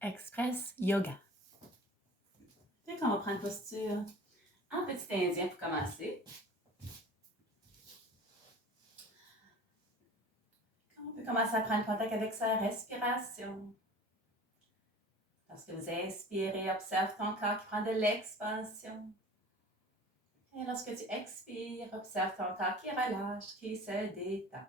Express Yoga. Fait qu'on va prendre posture en petit indien pour commencer. On peut commencer à prendre contact avec sa respiration. Lorsque vous inspirez, observe ton corps qui prend de l'expansion. Et lorsque tu expires, observe ton corps qui relâche, qui se détend.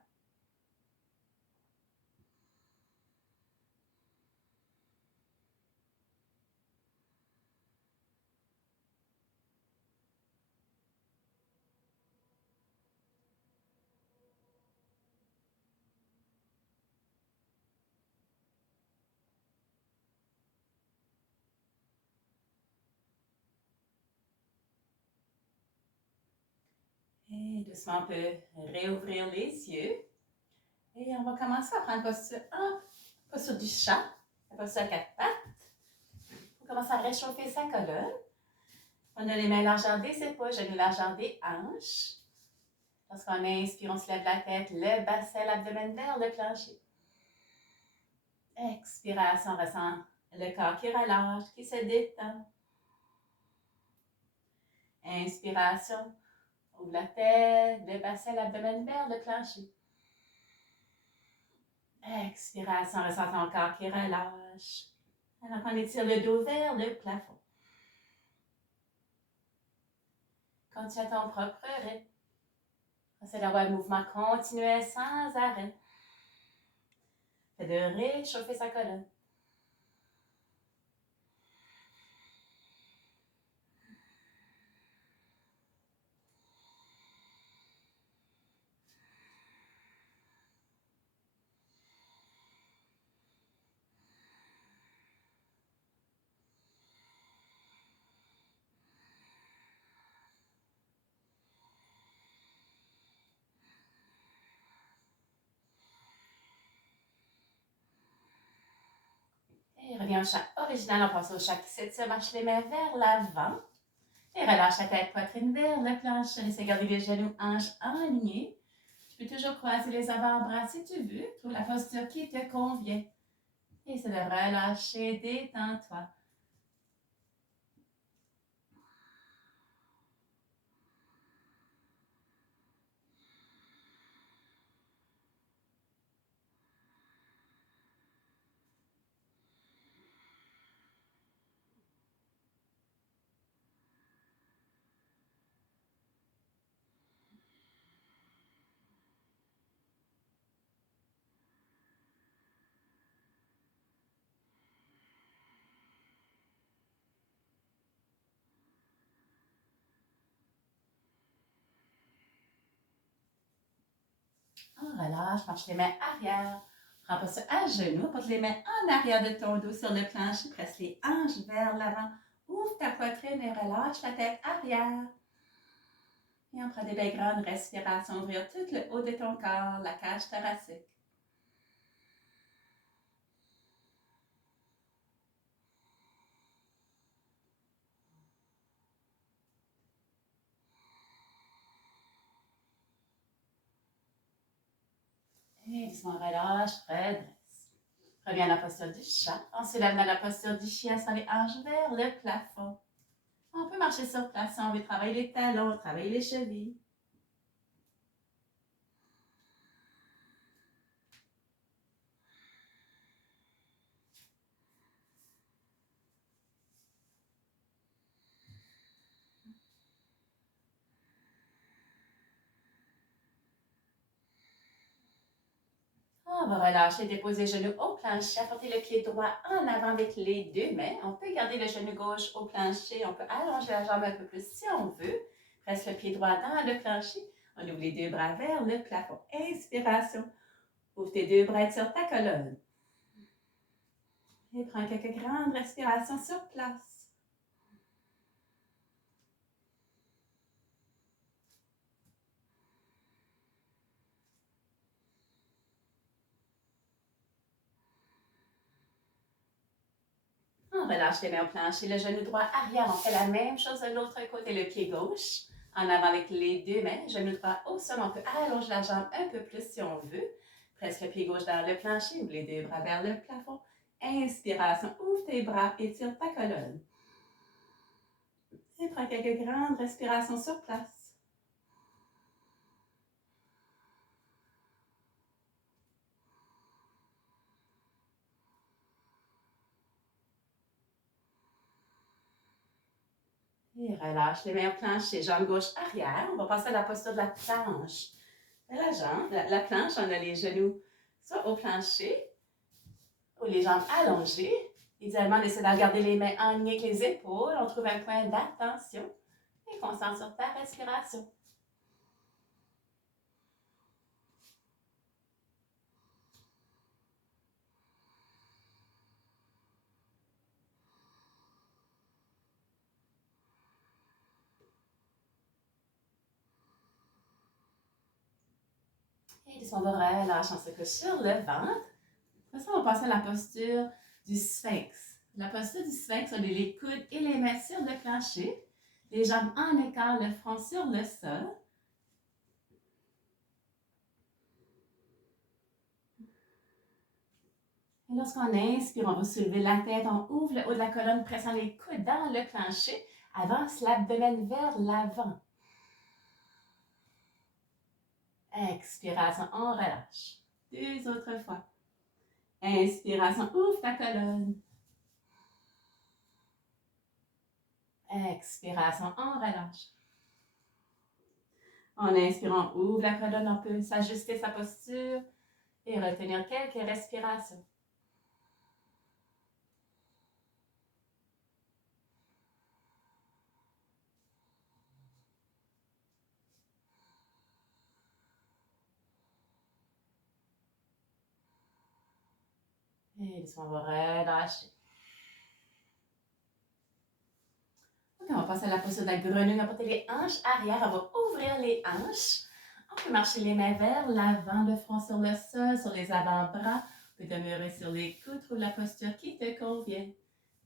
Et doucement, on peut réouvrir les yeux. Et on va commencer à prendre posture du chat, la posture à quatre pattes. On commence à réchauffer sa colonne. On a les mains largeur des épaules, genoux largeur des hanches. Lorsqu'on inspire, on se lève la tête, le bassin, l'abdomen vers le plancher. Expiration, on ressent le corps qui relâche, qui se détend. Inspiration, ouvre la tête, le bassin, l'abdomen vers le plancher. Expiration, ressent ton corps qui relâche. Alors on étire le dos vers le plafond. Continue à ton propre rythme. Essaie d'avoir un mouvement continuel sans arrêt. Fait de réchauffer sa colonne. Et reviens au chat original, on passe au chat qui s'étire, marche les mains vers l'avant. Et relâche la tête, poitrine vers le plancher. Laissez garder les genoux, hanches alignés. Tu peux toujours croiser les avant-bras si tu veux. Trouve la posture qui te convient. Et c'est de relâcher, détends-toi. On relâche, marche les mains arrière. Prends posture à genoux, porte les mains en arrière de ton dos sur le plancher. Presse les hanches vers l'avant. Ouvre ta poitrine et relâche la tête arrière. Et on prend des belles grandes respirations. Ouvrir tout le haut de ton corps, la cage thoracique. Et doucement relâche, redresse. Reviens à la posture du chat. On se lève dans la posture du chien sans les hanches vers le plafond. On peut marcher sur place si on veut travailler les talons, travailler les chevilles. On va relâcher, déposer les genoux au plancher, apporter le pied droit en avant avec les deux mains. On peut garder le genou gauche au plancher, on peut allonger la jambe un peu plus si on veut. Presse le pied droit dans le plancher. On ouvre les deux bras vers le plafond. Inspiration. Ouvre tes deux bras sur ta colonne. Et prends quelques grandes respirations sur place. On relâche les mains au plancher, le genou droit arrière. On fait la même chose de l'autre côté, le pied gauche. En avant avec les deux mains, genou droit au sol. On peut allonger la jambe un peu plus si on veut. Presse le pied gauche vers le plancher, ouvre les deux bras vers le plafond. Inspiration, ouvre tes bras, étire ta colonne. Et prends quelques grandes respirations sur place. Et relâche les mains au plancher, jambe gauche arrière. On va passer à la posture de la planche. La jambe, la planche, on a les genoux soit au plancher ou les jambes allongées. Idéalement, on essaie de garder les mains en ligne avec les épaules. On trouve un point d'attention et concentre sur ta respiration. Et on va relâcher en se couche sur le ventre. Après ça, on va passer à la posture du sphinx. La posture du sphinx, on a les coudes et les mains sur le plancher, les jambes en écart, le front sur le sol. Et lorsqu'on inspire, on va soulever la tête, on ouvre le haut de la colonne, pressant les coudes dans le plancher, avance l'abdomen vers l'avant. Expiration, on relâche. 2 autres fois. Inspiration, ouvre ta colonne. Expiration, on relâche. En inspirant, on ouvre la colonne, on peut s'ajuster sa posture et retenir quelques respirations. Et on va relâcher. Ok, on va passer à la posture de la grenouille. On va porter les hanches arrière. On va ouvrir les hanches. On peut marcher les mains vers l'avant, le front sur le sol, sur les avant-bras. On peut demeurer sur les coudes, trouve la posture qui te convient. Et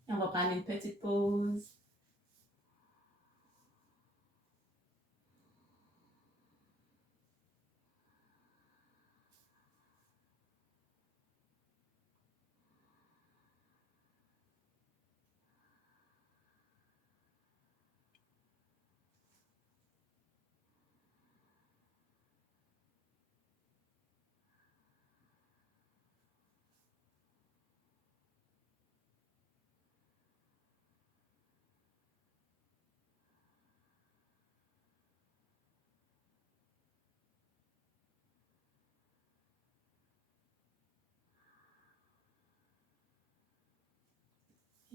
on va prendre une petite pause.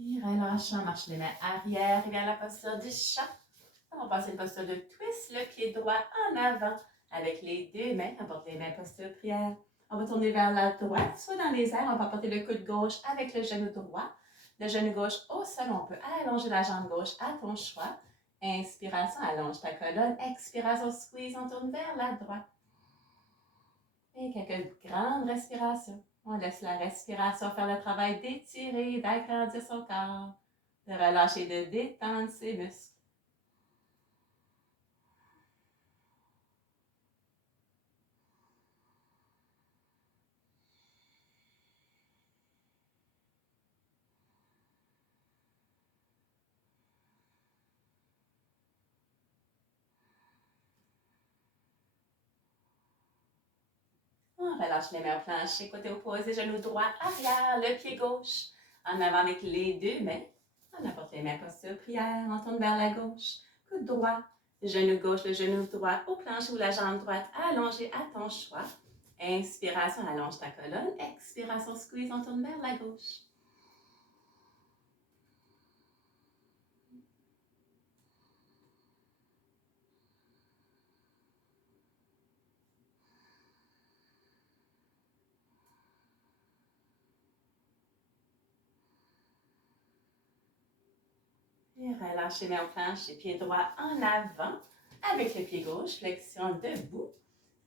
Et relâchant, marche les mains arrière et vers la posture du chat. On va passer une posture de twist, le pied droit en avant avec les 2 mains. On porte les mains posture prière. On va tourner vers la droite, soit dans les airs. On va porter le coude gauche avec le genou droit. Le genou gauche au sol. On peut allonger la jambe gauche à ton choix. Inspiration, allonge ta colonne. Expiration, squeeze, on tourne vers la droite. Et quelques grandes respirations. On laisse la respiration faire le travail d'étirer, d'agrandir son corps, de relâcher, de détendre ses muscles. On relâche les mains au plancher, côté opposé, genou droit arrière, le pied gauche. En avant avec les 2 mains. On apporte les mains posture prière, on tourne vers la gauche. Coude droit, genou gauche, le genou droit au plancher ou la jambe droite allongée à ton choix. Inspiration, allonge ta colonne. Expiration, squeeze, on tourne vers la gauche. Et relâche les mains au plancher, pied droit en avant. Avec le pied gauche, flexion debout.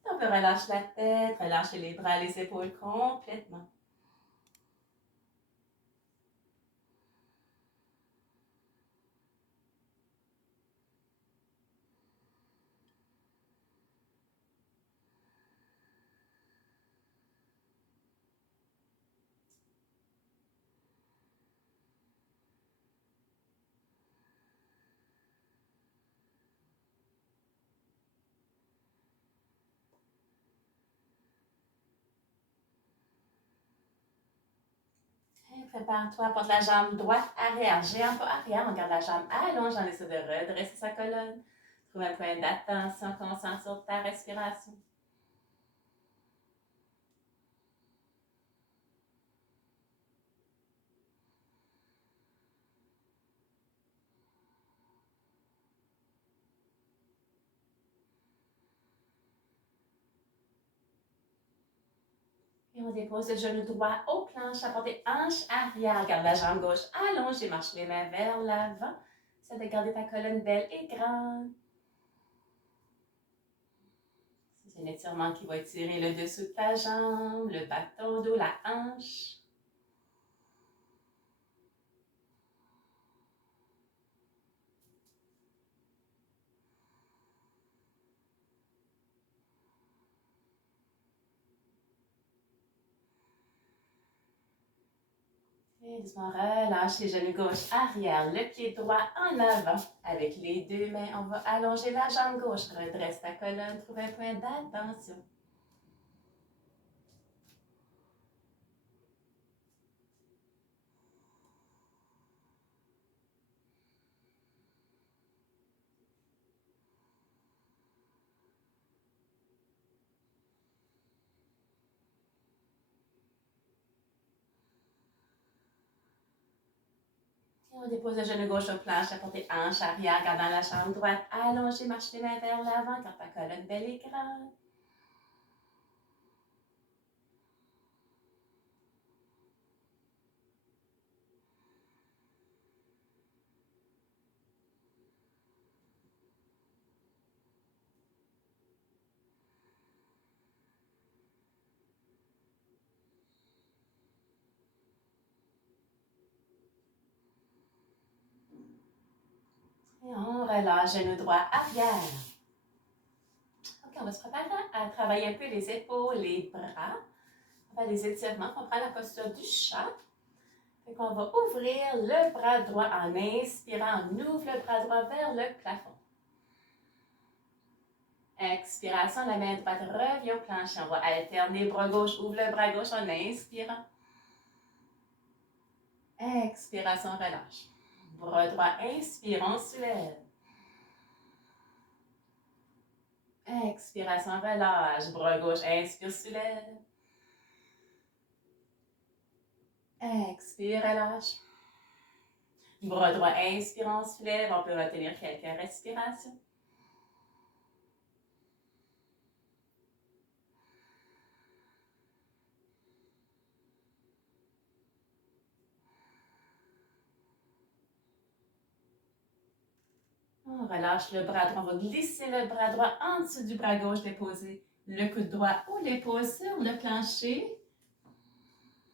On peut relâcher la tête, relâcher les bras, les épaules complètement. Et prépare-toi, porte la jambe droite arrière, géant pas arrière, on garde la jambe allonge, on essaie de redresser sa colonne. Trouve un point d'attention, concentre sur ta respiration. Et on dépose le genou droit au planche, apporter hanche arrière. Garde la jambe gauche allongée, marche les mains vers l'avant. Essaie de garder ta colonne belle et grande. C'est un étirement qui va étirer le dessous de ta jambe, le bas de ton dos, la hanche. Et doucement, relâche les genoux gauche arrière, le pied droit en avant. Avec les deux mains, on va allonger la jambe gauche. Redresse ta colonne, trouve un point d'attention. Et on dépose le genou gauche au planche, apporter hanche arrière, gardant la jambe droite allongée, marche les mains vers l'avant, garde ta colonne belle et grande. Et on relâche, genou droit arrière. Ok, on va se préparer à travailler un peu les épaules, les bras. On va les étirements, on prend la posture du chat. Fait qu'on va ouvrir le bras droit en inspirant. On ouvre le bras droit vers le plafond. Expiration, la main droite revient au plancher. On va alterner bras gauche, ouvre le bras gauche en inspirant. Expiration, relâche. Bras droit, inspire, on soulève. Expiration, relâche. Bras gauche, inspire, soulève. Expire, relâche. Bras droit, inspire, on soulève. On peut retenir quelques respirations. On relâche le bras droit. On va glisser le bras droit en dessous du bras gauche, déposer le coude droit ou l'épaule sur le plancher.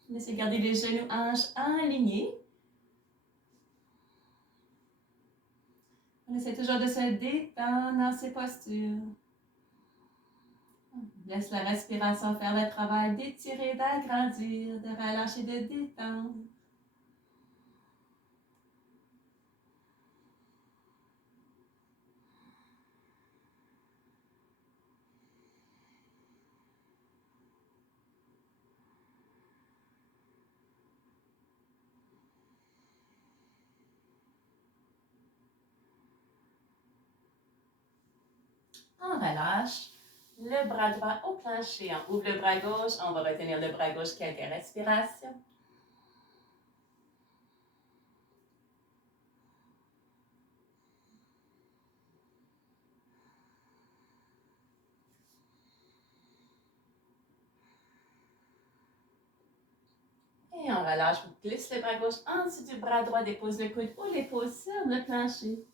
Laissez garder les genoux, hanches alignés. On essaie toujours de se détendre dans ces postures. Laisse la respiration faire le travail d'étirer, d'agrandir, de relâcher, de détendre. On relâche le bras droit au plancher. On ouvre le bras gauche. On va retenir le bras gauche quelques respirations. Et on relâche, on glisse le bras gauche en dessous du bras droit, dépose le coude ou l'épaule sur le plancher.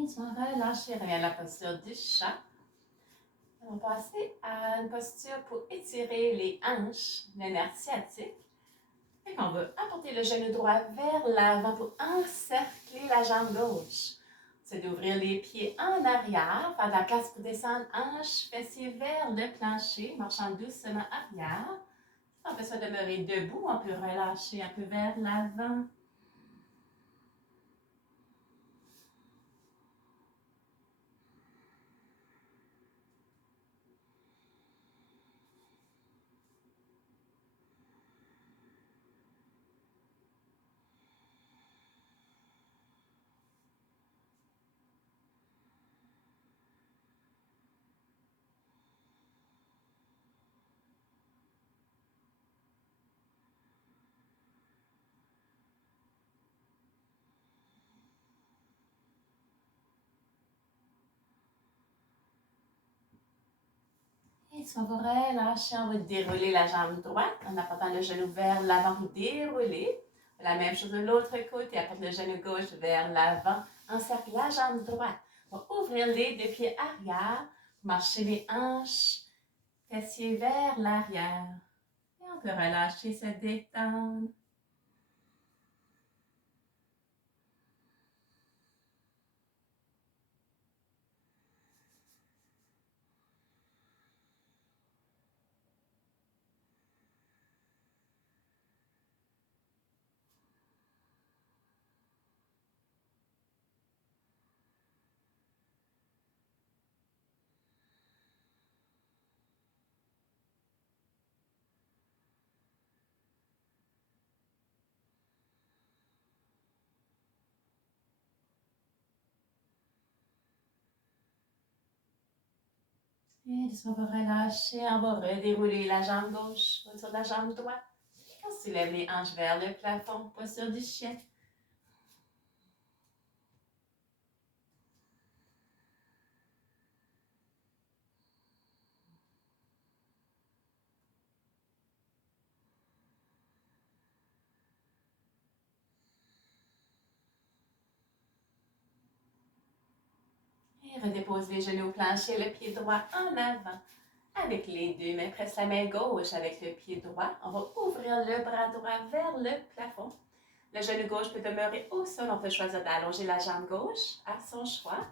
Et tu vas relâcher, reviens à la posture du chat. va passer à une posture pour étirer les hanches, le nerf sciatique. On va apporter le genou droit vers l'avant pour encercler la jambe gauche. C'est d'ouvrir les pieds en arrière, faire de la place pour descendre, hanches, fessiers vers le plancher, marchant doucement arrière. On peut se demeurer debout, on peut relâcher un peu vers l'avant. Et on va relâcher, on va dérouler la jambe droite en apportant le genou vers l'avant pour dérouler. La même chose de l'autre côté, apporte le genou gauche vers l'avant, encercle la jambe droite. On va ouvrir les deux pieds arrière, marcher les hanches, fessiers vers l'arrière. Et on peut relâcher, se détendre. Et on va relâcher, on va redérouler la jambe gauche autour de la jambe droite. On soulève les hanches vers le plafond, posture du chien. Et redépose les genoux au plancher, le pied droit en avant. Avec les deux mains, presse la main gauche avec le pied droit. On va ouvrir le bras droit vers le plafond. Le genou gauche peut demeurer au sol. On peut choisir d'allonger la jambe gauche à son choix.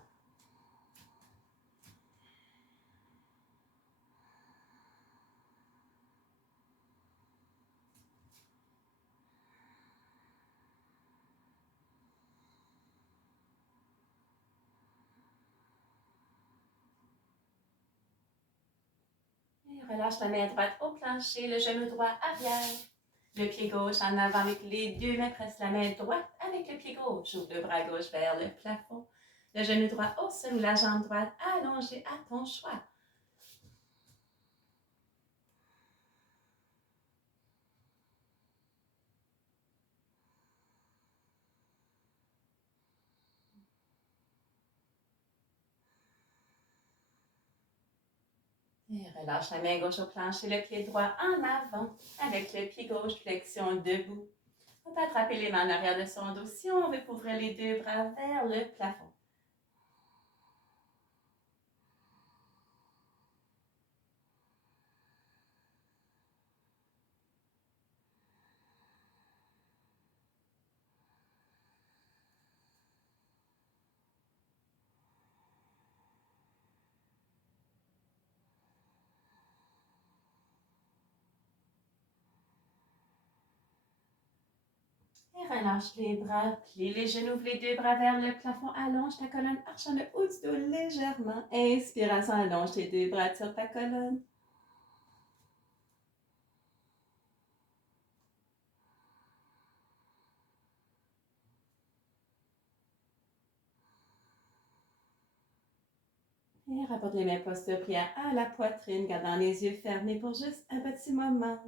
Et relâche la main droite au plancher, le genou droit arrière. Le pied gauche en avant avec les deux mains, presse la main droite avec le pied gauche. Ouvre le bras gauche vers le plafond. Le genou droit au sol ou la jambe droite allongée à ton choix. Et relâche la main gauche au plancher, le pied droit en avant avec le pied gauche, flexion debout. On peut attraper les mains en arrière de son dos si on veut couvrir les deux bras vers le plafond. Et relâche les bras, plie les genoux, ouvre les deux bras vers le plafond, allonge ta colonne, archant le haut du dos légèrement. Inspiration, allonge tes deux bras sur ta colonne. Et rapporte les mains postes de prière à la poitrine, gardant les yeux fermés pour juste un petit moment.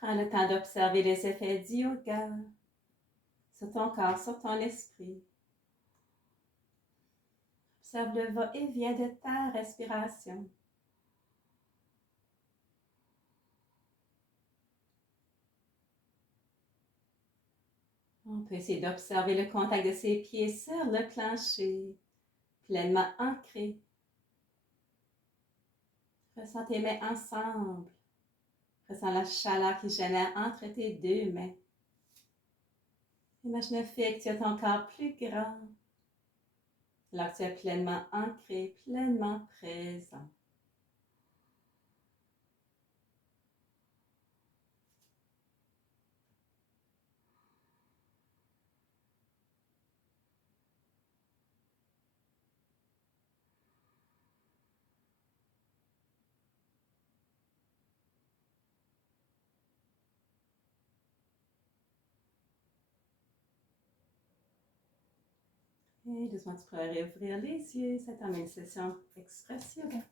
Prends le temps d'observer les effets du yoga sur ton corps, sur ton esprit. Observe le va-et-vient de ta respiration. On peut essayer d'observer le contact de ses pieds sur le plancher. pleinement ancré. Ressens tes mains ensemble. Ressens la chaleur qui génère entre tes deux mains. Imagine le fait que tu as ton corps plus grand. Alors que tu es pleinement ancré, pleinement présent. Et doucement, tu pourrais réouvrir les yeux. Ça termine une session Express Yoga.